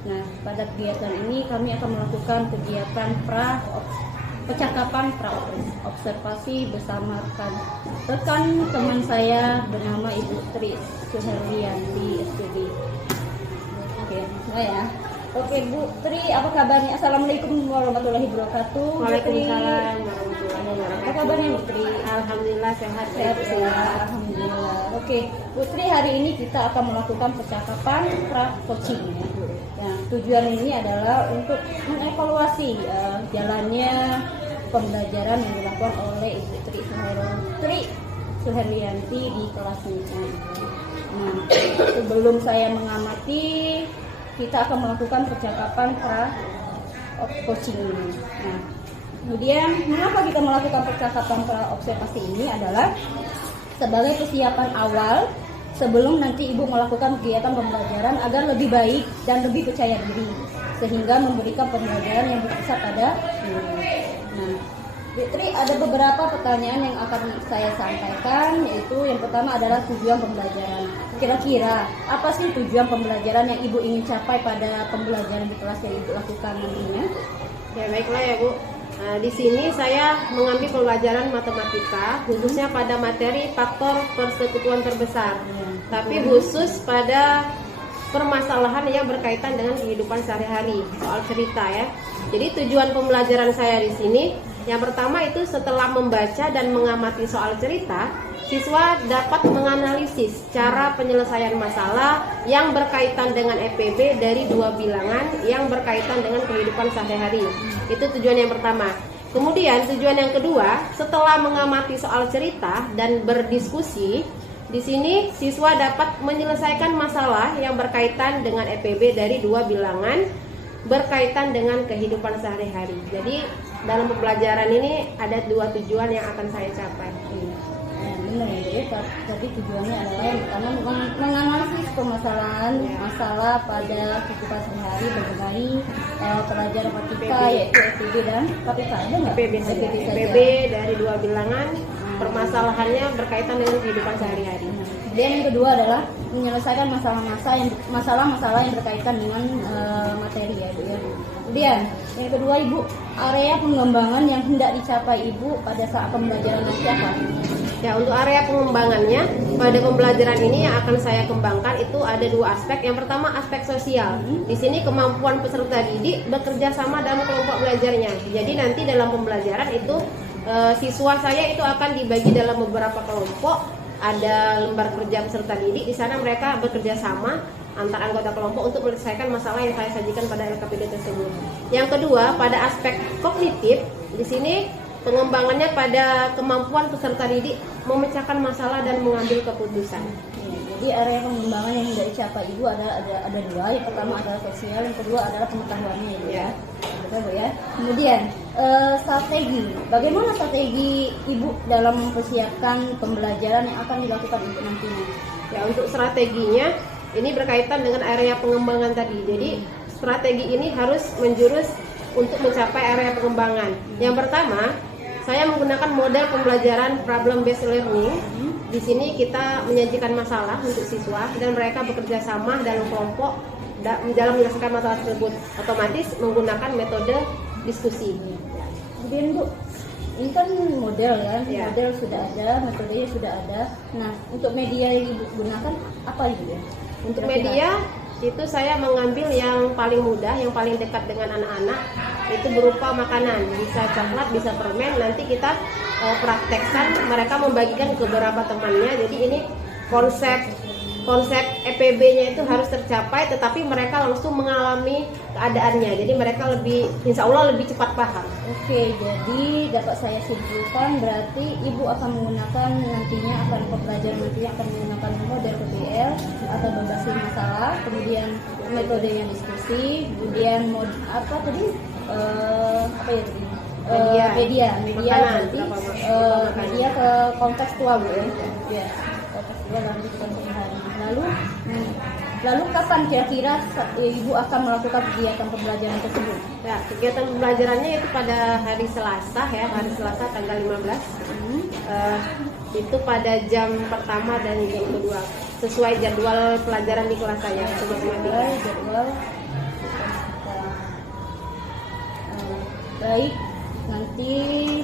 Nah, pada kegiatan ini kami akan melakukan kegiatan percakapan observasi bersama rekan teman saya bernama Ibu Tri Suherlianti SPB. Oke, ya. Oke Bu Tri, apa kabarnya? Assalamualaikum warahmatullahi wabarakatuh. Waalaikumsalam warahmatullahi wabarakatuh. Apa kabarnya Bu Tri? Alhamdulillah sehat. Sehat. Alhamdulillah. Oke, Bu Tri, hari ini kita akan melakukan percakapan coaching ya. Nah, tujuan ini adalah untuk mengevaluasi jalannya pembelajaran yang dilakukan oleh Ibu Tri Suherlianti di kelas ini. Nah, sebelum saya mengamati, kita akan melakukan percakapan coaching ini. Nah, kemudian mengapa kita melakukan percakapan observasi ini adalah sebagai persiapan awal sebelum nanti Ibu melakukan kegiatan pembelajaran agar lebih baik dan lebih percaya diri sehingga memberikan pembelajaran yang berpusat pada guru. Nah, Bu Tri, ada beberapa pertanyaan yang akan saya sampaikan, yaitu yang pertama adalah tujuan pembelajaran. Kira-kira apa sih tujuan pembelajaran yang Ibu ingin capai pada pembelajaran di kelas yang Ibu lakukan nantinya? Ya baiklah ya Bu. Nah, di sini saya mengambil pelajaran matematika khususnya pada materi faktor persekutuan terbesar. Tapi khusus pada permasalahan yang berkaitan dengan kehidupan sehari-hari, soal cerita ya. Jadi tujuan pembelajaran saya di sini yang pertama itu setelah membaca dan mengamati soal cerita, siswa dapat menganalisis cara penyelesaian masalah yang berkaitan dengan EPB dari dua bilangan yang berkaitan dengan kehidupan sehari-hari. Itu tujuan yang pertama. Kemudian tujuan yang kedua, setelah mengamati soal cerita dan berdiskusi, di sini siswa dapat menyelesaikan masalah yang berkaitan dengan EPB dari dua bilangan berkaitan dengan kehidupan sehari-hari. Jadi dalam pembelajaran ini ada dua tujuan yang akan saya capai. Benar ya, tapi tujuannya adalah yang pertama menganalisis permasalahan masalah pada kehidupan sehari-hari mengenai pelajaran matematika yaitu EPB dan KPK. Ada nggak? EPB dari dua bilangan, permasalahannya berkaitan dengan kehidupan sehari-hari. Kemudian yang kedua adalah menyelesaikan masalah-masalah yang berkaitan dengan materi ya, Bu ya. Kemudian yang kedua, Ibu, area pengembangan yang hendak dicapai Ibu pada saat pembelajaran nanti apa? Ya, untuk area pengembangannya pada pembelajaran ini yang akan saya kembangkan itu ada dua aspek. Yang pertama aspek sosial. Di sini kemampuan peserta didik bekerja sama dalam kelompok belajarnya. Jadi nanti dalam pembelajaran itu siswa saya itu akan dibagi dalam beberapa kelompok. Ada lembar kerja peserta didik, di sana mereka bekerja sama antar anggota kelompok untuk menyelesaikan masalah yang saya sajikan pada LKPD tersebut. Yang kedua, pada aspek kognitif, di sini pengembangannya pada kemampuan peserta didik memecahkan masalah dan mengambil keputusan. Jadi area pengembangan yang hendak dicapai Ibu ada dua. Yang pertama adalah sosial, yang kedua adalah pengetahuannya ya. Betul Bu ya. Kemudian strategi. Bagaimana strategi Ibu dalam mempersiapkan pembelajaran yang akan dilakukan untuk nantinya? Ya, untuk strateginya ini berkaitan dengan area pengembangan tadi. Jadi strategi ini harus menjurus untuk mencapai area pengembangan. Yang pertama, saya menggunakan model pembelajaran problem based learning. Di sini kita menyajikan masalah untuk siswa dan mereka bekerja sama dalam kelompok dalam menyelesaikan masalah tersebut, otomatis menggunakan metode diskusi. Kemudian Bu, ini kan model kan, model sudah ada, metodenya sudah ada. Nah, untuk media yang Ibu gunakan apa Ibu ya? Untuk media itu saya mengambil yang paling mudah, yang paling dekat dengan anak-anak, itu berupa makanan, bisa coklat, bisa permen. Nanti kita praktekkan, mereka membagikan ke beberapa temannya. Jadi ini konsep EPB-nya itu harus tercapai, tetapi mereka langsung mengalami keadaannya. Jadi mereka insya Allah lebih cepat paham. Oke, jadi dapat saya simpulkan berarti Ibu akan menggunakan pembelajaran nantinya akan menggunakan model PBL atau berbasis masalah, kemudian metodenya diskusi, kemudian media ke kontekstual Bu ya. Kontekstual dalam kehidupan sehari-hari. Lalu kapan kira-kira Ibu akan melakukan kegiatan pembelajaran tersebut? Ya, kegiatan pembelajarannya itu pada hari Selasa ya, hari Selasa tanggal 15. Itu pada jam pertama dan jam kedua sesuai jadwal pelajaran di kelas saya. Jadwal Baik, nanti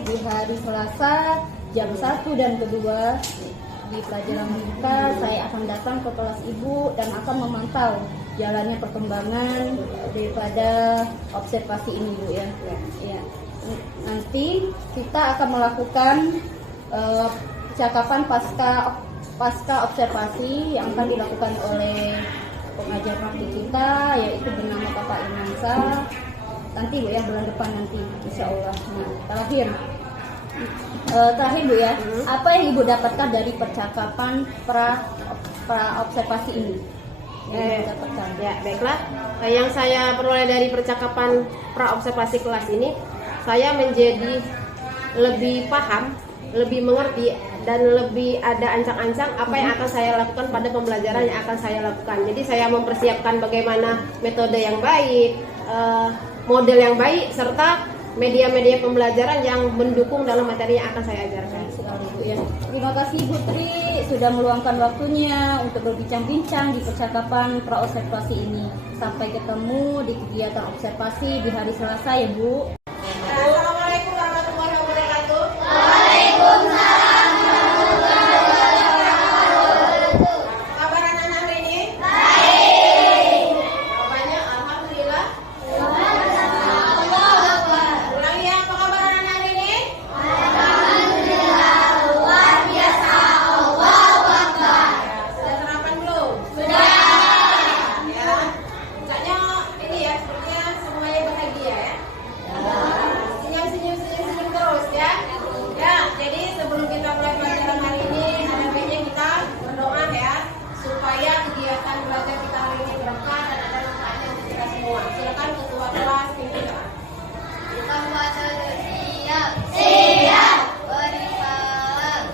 di hari Selasa jam 1 dan kedua di pelajaran kita saya akan datang ke kelas ibu dan akan memantau jalannya perkembangan daripada observasi ini Bu ya. Ya. Nanti kita akan melakukan percakapan pasca observasi yang akan dilakukan oleh pengajar praktik kita, yaitu bernama Bapak Imansa. Nanti Bu ya, bulan depan nanti insya Allah. Nah, terakhir Bu ya, apa yang Ibu dapatkan dari percakapan pra observasi ini? Ya, baiklah. Yang saya peroleh dari percakapan pra observasi kelas ini, saya menjadi lebih paham, lebih mengerti, dan lebih ada ancang-ancang apa yang akan saya lakukan pada pembelajaran yang akan saya lakukan. Jadi saya mempersiapkan bagaimana metode yang baik, model yang baik, serta media-media pembelajaran yang mendukung dalam materi yang akan saya ajarkan. Ya. Terima kasih Bu Tri sudah meluangkan waktunya untuk berbincang-bincang di percakapan pra-observasi ini. Sampai ketemu di kegiatan observasi di hari Selasa ya Bu. Assalamualaikum warahmatullahi wabarakatuh. Waalaikumsalam warahmatullahi wabarakatuh. Apa kabar anak-anak hari ini? Baik. Jawabannya alhamdulillah. Allahu Akbar. Ulangi ya, apa kabar anak-anak hari ini? Alhamdulillah luar biasa. Allahu Akbar. Sudah sarapan belum? Sudah. Ya. Puncaknya ini ya, sepertinya semuanya bahagia ya. Senyum-senyum terus ya. Ya, jadi sebelum kita mulai pelajaran hari ini, ada baiknya kita berdoa ya, supaya kegiatan belajar kita hari ini berkah dan ada manfaatnya untuk kita semua. Silakan ketua kelas pimpin doa. Kita baca siap. Siap. Beri salam.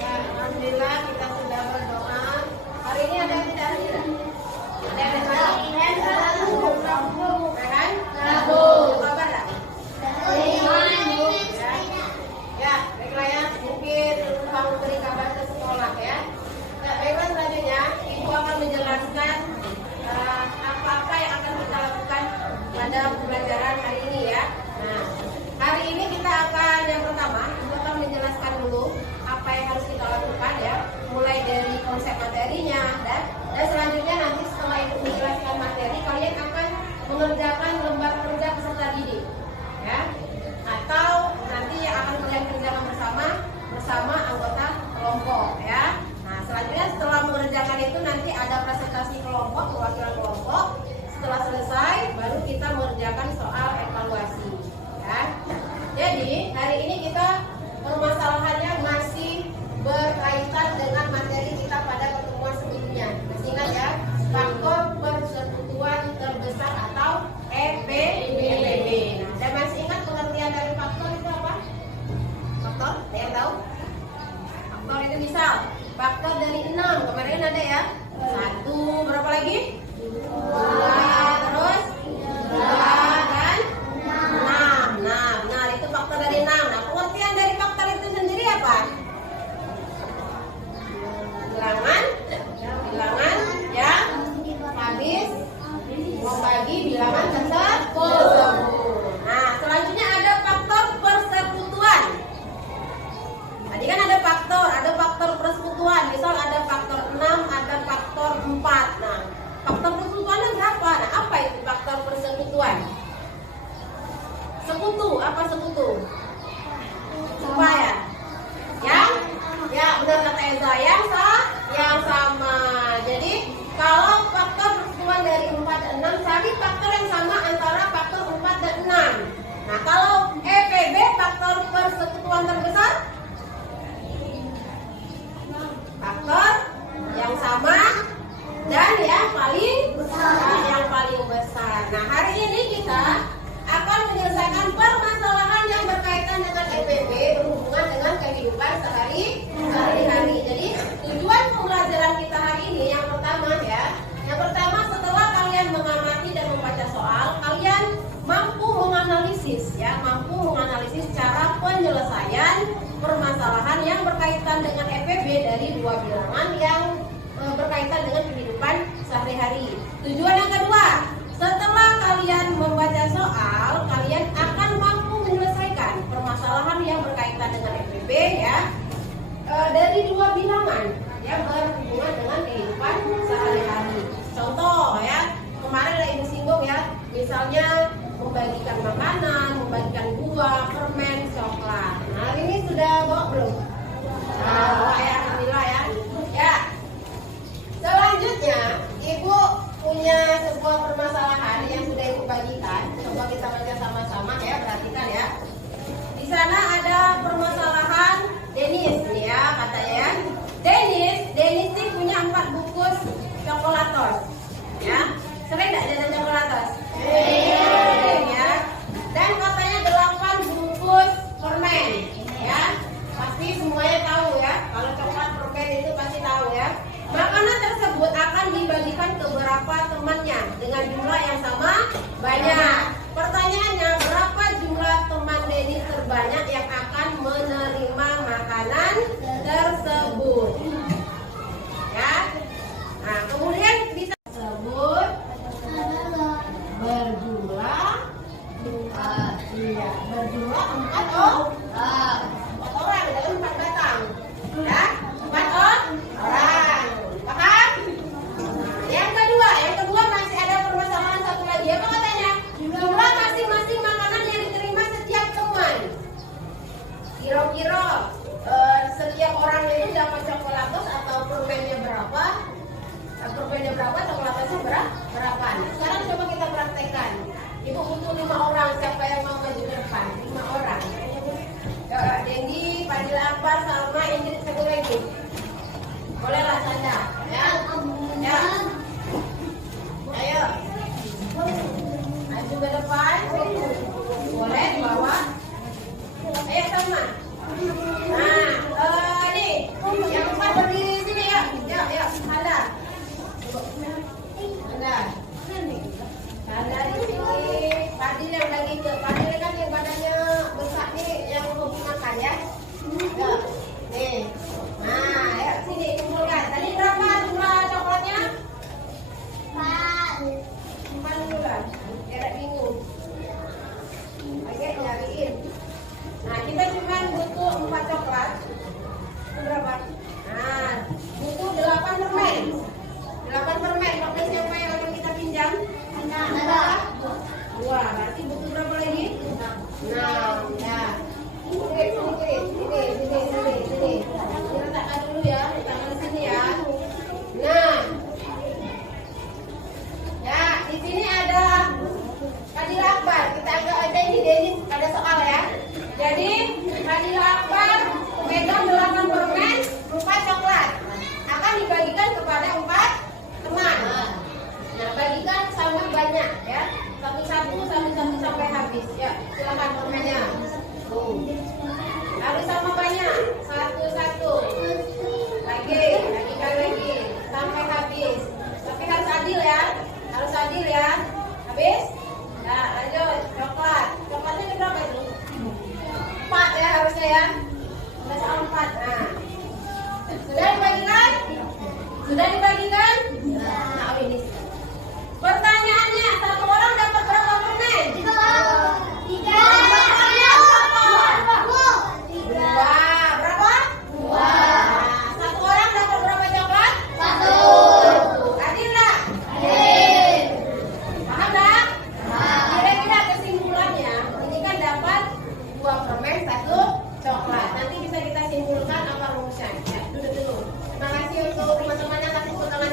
Ya, alhamdulillah kita sudah berdoa. Hari ini ada yang tidak hadir? Ada yang hadir? Ya kan? Apa kabar tak? Ya, baiklah ya, mungkin lupa memberi kabar ke sekolah ya. Ya, baiklah selanjutnya Ibu akan menjelaskan apa-apa yang akan kita lakukan pada pembelajaran hari ini ya. Nah, hari ini kita akan yang pertama, Ibu akan menjelaskan dulu apa yang harus kita lakukan ya, mulai dari konsep materinya dan selanjutnya nanti setelah Ibu menjelaskan materi, kalian akan mengerjakan lembar kerja peserta didik ya, atau nanti yang akan kalian kerjakan bersama anggota kelompok ya. Nah, selanjutnya setelah mengerjakan itu nanti ada presentasi kelompok, perwakilan kelompok. Setelah selesai baru kita mengerjakan soal evaluasi ya. Jadi hari ini kita permasalahannya masih berkaitan dengan materi kita pada pertemuan sebelumnya. Masih ingat ya, faktor persekutuan terbesar atau EPB. Nah, dan masih ingat pengertian dari faktor itu apa? Faktor, ada yang tahu? Faktor itu misal faktor dari 6, kemarin ada ya. 1, berapa lagi? 2, terus 3 dan 6. Nah, benar, itu faktor dari 6. Nah, pengertian dari faktor itu sendiri apa? Bilangan yang habis membagi bilangan tersebut. Nah, selanjutnya ada faktor persekutuan. Tadi kan ada faktor persekutuan. Misal ada faktor 6, ada faktor 4. Nah, faktor persekutuannya berapa? permasalahan yang berkaitan dengan EPB dari dua bilangan yang berkaitan dengan kehidupan sehari-hari. Tujuan yang kedua, setelah kalian membaca soal, kalian akan mampu menyelesaikan permasalahan yang berkaitan dengan EPB ya dari dua bilangan yang berhubungan dengan kehidupan sehari-hari. Contoh ya, kemarin ada ibu singgung ya, misalnya membagikan makanan, membagikan buah, permen, coklat. Nah, hari ini sudah bawa belum? Nah, ya, alhamdulillah ya. Ya. Selanjutnya, ibu punya sebuah permasalahan yang sudah ibu bagikan. Coba kita baca sama-sama ya, perhatikan ya. Di sana ada permasalahan Denis ya, katanya ya. Denis ini punya 4 bungkus coklatos. Ya. Sering enggak jajan coklatos? Sering ya. Dan katanya 8 bungkus permen ya. Pasti semuanya tahu ya. Kalau coklat permen itu pasti tahu ya. Makanan tersebut akan dibagikan ke beberapa temannya dengan jumlah yang sama banyak. Pertanyaannya, berapa jumlah teman Denis terbanyak yang akan menerima makanan tersebut? Ya. Nah, kemudian bisa tersebut berjumlah 4 orang dalam 4 batang. Ya, 4 orang. Paham? Yang kedua masih ada permasalahan satu lagi. Apa katanya? Jumlah masing-masing makanan yang diterima setiap teman. Kira-kira setiap orang itu dapat coklatos atau permennya berapa? Permennya berapa, coklatosnya berapa? Nah, sekarang coba kita praktekkan. Ibu butuh 5 orang. Siapa yang mau maju ke depan? 5 orang. Dendi, Fadila Akbar, Salma, Ingrid, satu lagi. Bolehlah Sanda. Ya. Ya. Ayo. Maju ke depan. Boleh di bawah. Ayo Salma. Nah, nih, yang 4 berdiri di sini ya. Ya, Sanda. Sanda di sini. Fadil yang lagi ke Fadil kan yang badannya besar nih, yang menggunakan ya. Ya. Nih. Nah, ya sini kumpulkan. Tadi berapa jumlah coklatnya? 4 bulan. Biar bingung. Oke, nyariin. Nah, kita cuma butuh 4 coklat. Itu berapa? Nah, butuh 8 permen. 8 permen. Permen siapa yang akan kita pinjam? Ada. 2. Berarti butuh berapa lagi? 6. Ya. Sini. Letakkan dulu ya, letakkan sini ya. Nah, ya di sini ada Fadila Akbar. Kita agak ada ini Denis, ada soal ya. Jadi Fadila Akbar megang 8 permen, 4 coklat. Akan dibagikan kepada 4 teman. Nah, bagikan sama banyak ya. Satu-satu sampai habis. Ya, silakan permennya. Harus sama banyak. Satu-satu. Lagi sampai habis. Tapi harus adil ya. Habis? Nah, lanjut. Coklatnya berapa itu? 4 ya harusnya ya. Udah soal 4. Nah. Sudah dibagikan? Nah, ini. Pertanyaannya, satu orang dapat berapa permen? 3. Berapa? 2. Satu orang dapat berapa coklat? 1. Adil nggak? Adil. Paham nggak? Kira-kira kesimpulannya, ini kan dapat 2 permen, 1 coklat. Nanti bisa kita simpulkan apa rumusnya. Ya, duduk dulu. Terima kasih untuk teman-teman yang kasih tangan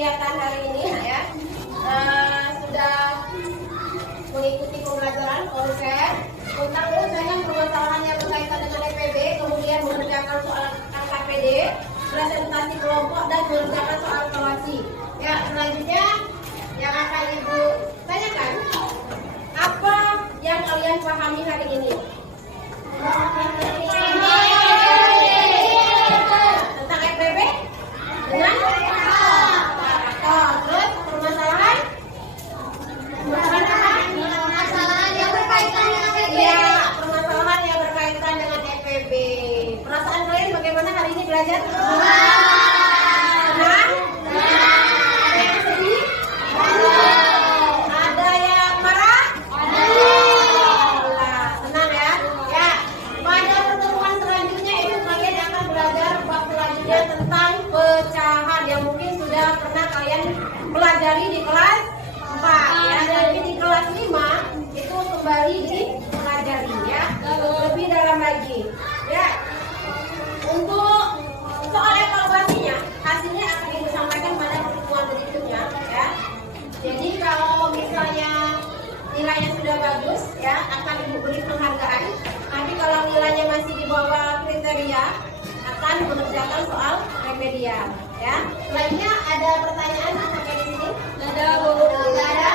kegiatan hari ini ya. Sudah mengikuti pembelajaran konsep tentang penyelesaian permasalahan yang berkaitan dengan EPB, kemudian mengerjakan soal KKPD, presentasi kelompok dan mengerjakan soal evaluasi. Ya, selanjutnya yang akan Ibu tanyakan, apa yang kalian pahami hari ini? Tentang EPB? Dengan? Terus permasalahan? Permasalahan yang berkaitan dengan EPB. Iya, permasalahan yang berkaitan dengan EPB. Perasaan kalian bagaimana hari ini belajar? Senang? Ada yang sedih? Ada yang marah? Alhamdulillah, senang ya. Ya, pada pertemuan selanjutnya itu kalian akan belajar bab selanjutnya tentang pecahan yang mungkin sudah pernah kalian pelajari di kelas 4 ya. Tapi di kelas 5 itu kembali dipelajari ya, lebih dalam lagi. Ya, untuk soal evaluasinya, hasilnya akan Ibu sampaikan pada pertemuan berikutnya ya. Jadi kalau misalnya nilainya sudah bagus ya, akan Ibu beri penghargaan. Tapi kalau nilainya masih di bawah kriteria, akan mengerjakan soal remedial ya. Selanjutnya ada pertanyaan sampai di sini? Ada Bu? Tidak ada?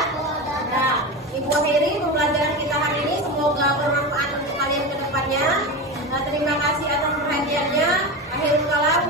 Nah, Ibu akhiri pembelajaran kita hari ini, semoga bermanfaat untuk kalian ke depannya. Terima kasih atas perhatiannya. Akhirul kalam.